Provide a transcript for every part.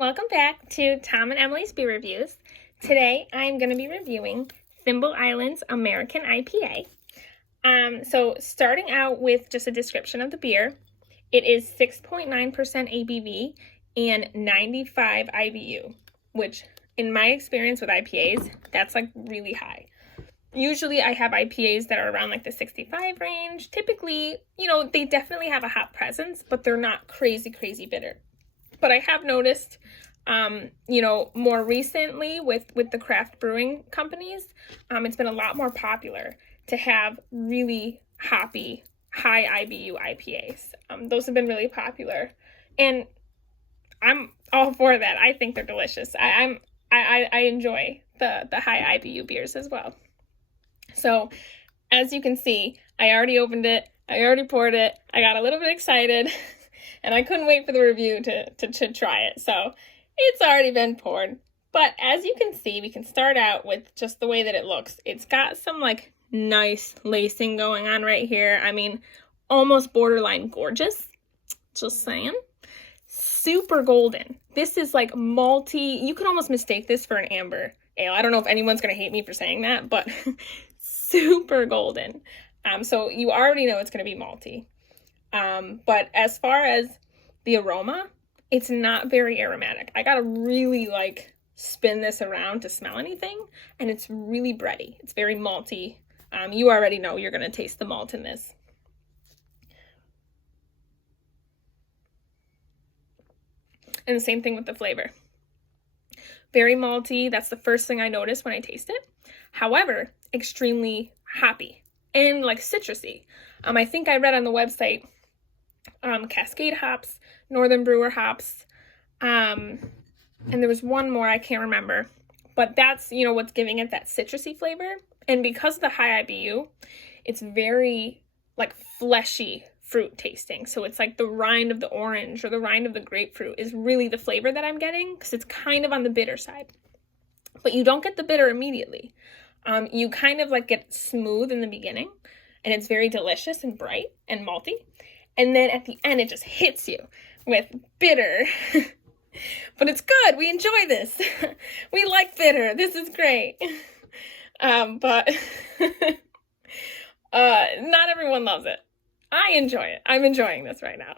Welcome back to Tom and Emily's Beer Reviews. Today I'm going to be reviewing Thimble Island's American IPA. So starting out with just a description of the beer, it is 6.9% ABV and 95 IBU, which in my experience with IPAs, that's like really high. Usually I have IPAs that are around like the 65 range. Typically, they definitely have a hop presence, but they're not crazy bitter. But I have noticed, more recently with the craft brewing companies, it's been a lot more popular to have really hoppy, high IBU IPAs. Those have been really popular, and I'm all for that. I think they're delicious. I enjoy the high IBU beers as well. So, as you can see, I already opened it. I already poured it. I got a little bit excited. And I couldn't wait for the review to try it. So it's already been poured. But as you can see, we can start out with just the way that it looks. It's got some like nice lacing going on right here. I mean, almost borderline gorgeous. Just saying. Super golden. This is like malty. You could almost mistake this for an amber ale. I don't know if anyone's going to hate me for saying that, but super golden. So you already know it's going to be malty. But as far as the aroma, it's not very aromatic. I gotta really spin this around to smell anything, and it's really bready. It's very malty. You already know you're gonna taste the malt in this. And the same thing with the flavor. Very malty. That's the first thing I noticed when I taste it. However, extremely hoppy and citrusy. I think I read on the website Cascade hops, Northern Brewer hops, and there was one more I can't remember, but that's what's giving it that citrusy flavor. And because of the high IBU, it's very fleshy fruit tasting. So it's like the rind of the orange or the rind of the grapefruit is really the flavor that I'm getting, because it's kind of on the bitter side. But you don't get the bitter immediately. You kind of get smooth in the beginning, and it's very delicious and bright and malty. And then at the end, it just hits you with bitter. But it's good. We enjoy this. We like bitter. This is great. But not everyone loves it. I enjoy it. I'm enjoying this right now.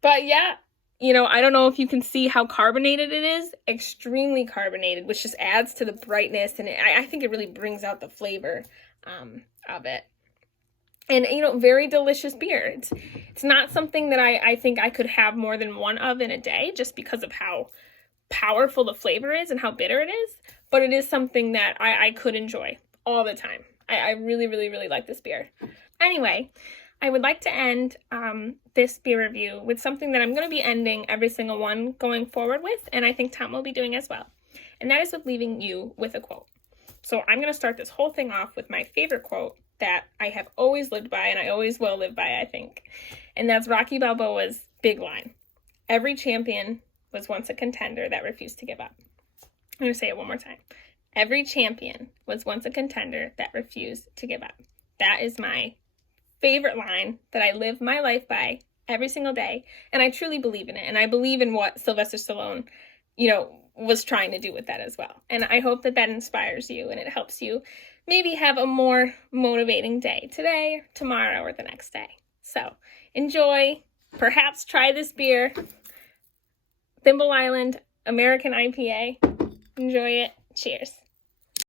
But yeah, I don't know if you can see how carbonated it is. Extremely carbonated, which just adds to the brightness. And I think it really brings out the flavor of it. And, very delicious beer. It's not something that I think I could have more than one of in a day, just because of how powerful the flavor is and how bitter it is. But it is something that I could enjoy all the time. I really, really, really like this beer. Anyway, I would like to end this beer review with something that I'm going to be ending every single one going forward with, and I think Tom will be doing as well. And that is with leaving you with a quote. So I'm going to start this whole thing off with my favorite quote that I have always lived by, and I always will live by, I think. And that's Rocky Balboa's big line. Every champion was once a contender that refused to give up. I'm going to say it one more time. Every champion was once a contender that refused to give up. That is my favorite line that I live my life by every single day. And I truly believe in it. And I believe in what Sylvester Stallone, was trying to do with that as well. And I hope that inspires you and it helps you maybe have a more motivating day today, tomorrow, or the next day. So enjoy, perhaps try this beer, Thimble Island American IPA. Enjoy it. Cheers.